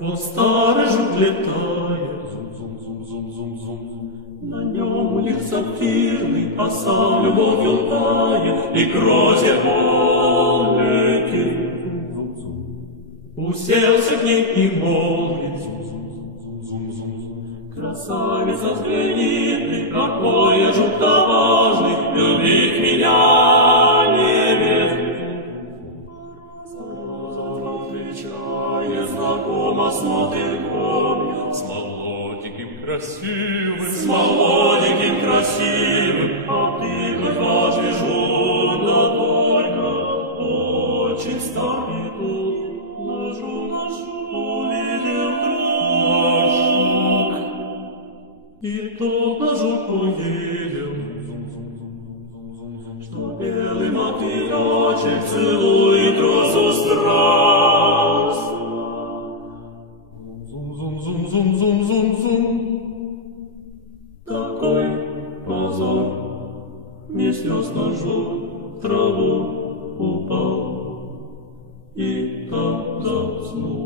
Вот старый жук летает, зум-зум-зум-зум-зум-зум. На нем у них сапфирный, а сам любовью тает, и грозе он летит. Уселся к ней и молвит, красавица, взгляни ты, какой я жук-то важный, любить меня не ведь. Отвечая, знакомо смотрит комья, с молоденьким красивым, а ты хоть важный жук, да только очень старый тут. Увидел друг, и тот на жук увидел, что белый мотылёчек целует розу страстно. Зум-зум-зум-зум-зум-зум-зум. Такой позор, не снес на жук, в траву упал. И там заснул.